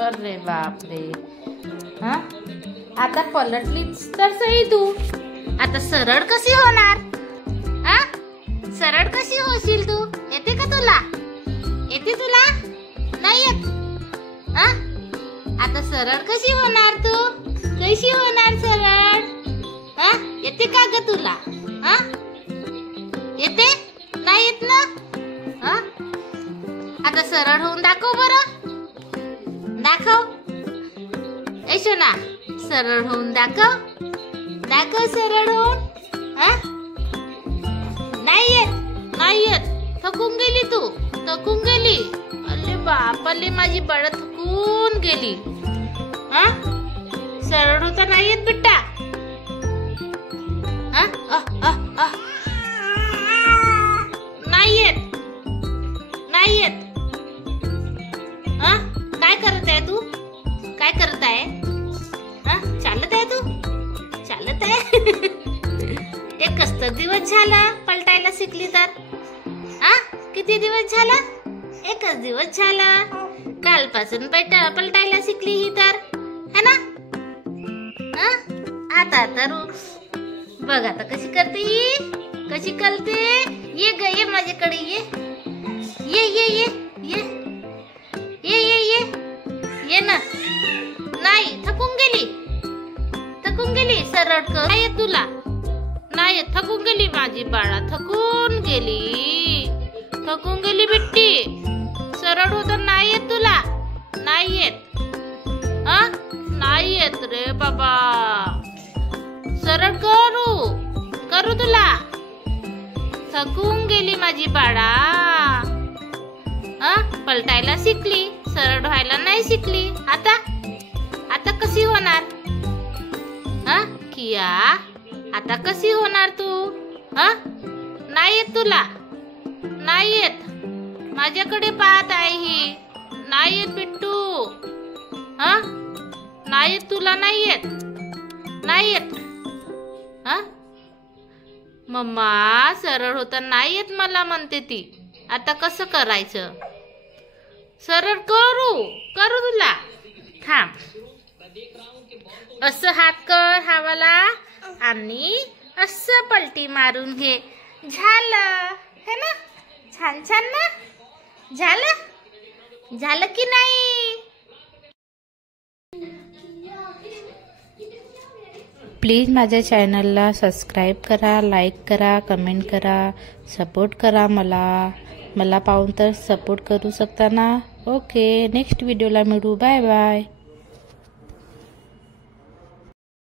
अरे बापरे. हा, आता पलटलीच तर सही तू. आता सरळ कशी होणार? हा, सरळ कशी होशील तू? येते का तुला? येते तुला? नाही येत. हा, आता सरळ कशी होणार तू? कशी होणार सरळ? हा, येते का ग तुला? हा, येते? नाही येत ना? हा, आता सरळ होऊन दाखव बरं. दाखव. यशोना, सरळ होऊन दाखव. दाखव सरळ होऊन. हा, नाही येत. नाही येत. थकून गेली तू. थकून गेली. अरे बापाले, माझी बाळ थकून गेली. हा, सरळ होता नाही येत बेटा. हा, नाही येत. नाही येत. हा, काय करत आहे तू? काय करत आहे? हा, चालत आहे तू? चालत आहे. एक कसं दिवस झाला पलटायला शिकली तर? हा, किती दिवस झाला? एकच दिवस झाला. कालपासून पलटायला शिकली ही तर, है ना? हा, आता तर बघ आता कशी करते ही. कशी करते. ये ग, ये माझ्याकडे ये. ये ये ये ये ये ये ये ये ना. नाही, थकून गेली. थकून गेली. सरळ कर. नाही येत तुला. नाही, थकून गेली माझी बाळा. थकून गेली. थकून गेली बिट्टी. सरळ होत नाही येत तुला. नाही येत. हा, नाही येत रे बाबा. सरळ करू तुला. थकून गेली माझी बाळा. हा, पलटायला शिकली, सरळ व्हायला नाही शिकली. आता कशी होणार? हा, किया, आता कशी होणार तू? हा, नाही येत तुला. नाही येत. माझ्याकडे पाहत आहे ही. नाही येत बिट्टू. हा, नाही येत तुला. नाही येत. नाही येत. हा, मम्मा सरळ होता नाही येत मला म्हणते ती. आता कसं करायचं? सरळ करू तुला. थांब. असं हात कर हावाला आणि असं पलटी मारून घे. झालं है ना? छान छान ना? झालं की नाही? प्लीज माझ्या चॅनलला सबस्क्राईब करा, लाईक करा, कमेंट करा, सपोर्ट करा. मला पाहून तर सपोर्ट करू शकता ना? ओके, नेक्स्ट व्हिडिओला मिळू. Bye bye.